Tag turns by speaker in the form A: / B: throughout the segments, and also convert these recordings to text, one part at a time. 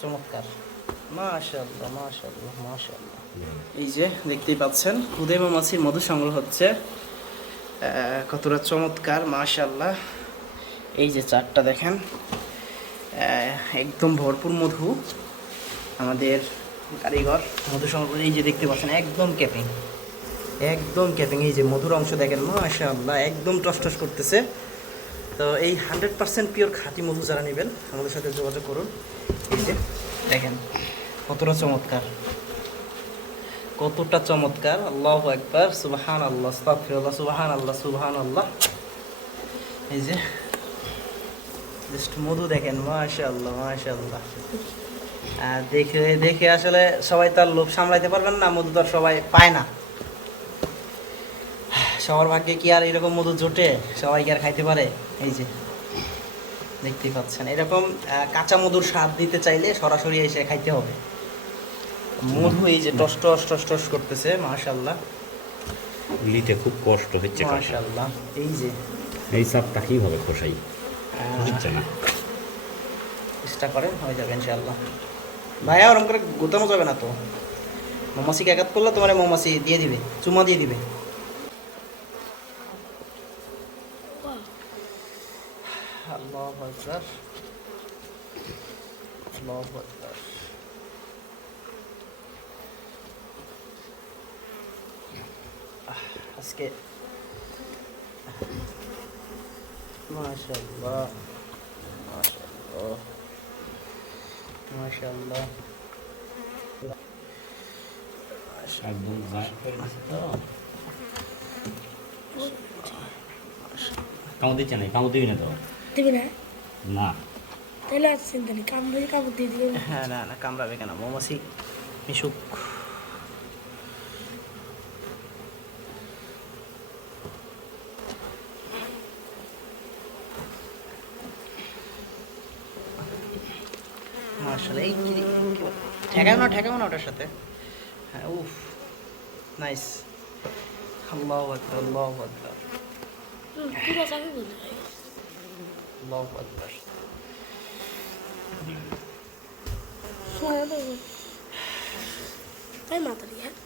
A: চমৎকার। মাশাআল্লাহ মাশাআল্লাহ মাশাআল্লাহ। এই যে দেখতেই পাচ্ছেন হুদে মৌমাছির মধু সংগ্রহ হচ্ছে। কতটা চমৎকার মাশাআল্লাহ। এই যে চারটা দেখেন একদম ভরপুর মধু আমাদের কারিগর মধু সংগ্রহ এই যে দেখতে পাচ্ছেন একদম ক্যাপিং একদম ক্যাপিং এই যে মধুর অংশ দেখেন মাশাআল্লাহ একদম টসটস করতেছে। তো এই হান্ড্রেড পার্সেন্ট পিওর খাঁটি মধু যারা নেবেন আমাদের সাথে যোগাযোগ করুন। দেখেন, কতটা চমৎকার। কতটা চমৎকার। আল্লাহ একবার সুবাহান আল্লাহ আস্তাগফিরুল্লাহ সুবাহান আল্লাহ সুবাহান আল্লাহ এই যে জাস্ট মধু দেখেন মাশা আল্লাহ মাশা আল্লাহ আর দেখে দেখে আসলে সবাই তার লোভ সামলাইতে পারবেন না, মধু তো সবাই পায় না। সবার ভাগ্যে কি আর এরকম মধু জোটে? সবাই কি আর খাইতে পারে? এই যে। দেখতেই পাচ্ছেন। এরকম কাঁচা মধুর স্বাদ দিতে চাইলে সরাসরি এসে খাইতে হবে। মধু এই যে টস টস টস টস করতেছে মাশাল্লাহ
B: লিতে খুব কষ্ট হচ্ছে কাকা।
A: মাশাল্লাহ এই যে।
B: এই চাপটা কীভাবে খোসাই? হচ্ছে না।
A: চেষ্টা করেন হয়ে যাবে ইনশাআল্লাহ। ভাইয়া ওরকম করে গোতানো যাবে না তো? মৌমাছিকে একাত করলে তোমার মৌমাছি দিয়ে দিবে চুমা দিয়ে দিবে। আল্লাহ আকবার। আল্লাহ আকবার। আজকে মাশাআল্লাহ মাশাআল্লাহ মাশাআল্লাহ।
B: একদম গায়ে করে তো কামড় দিচ্ছে না কামড় দিবি না তো?
C: দিবি না?
B: না।
C: তাহলে আর চিন্তা নেই কামড়ে কামড় দিয়ে দিবে।
A: হ্যাঁ না না কামড়াবে কেন? মৌমাছি মিশুক। মাশাআল্লাহ এই ঠেকাও না ঠেকাও না ওটার সাথে? হ্যাঁ উফ নাইস। আল্লাহু আকবার আল্লাহু আকবার।
C: পুরো চাবি বলতে
A: আল্লাহু আকবার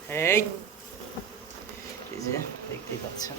C: হ্যাঁ
A: এই দেখতেই পাচ্ছেন।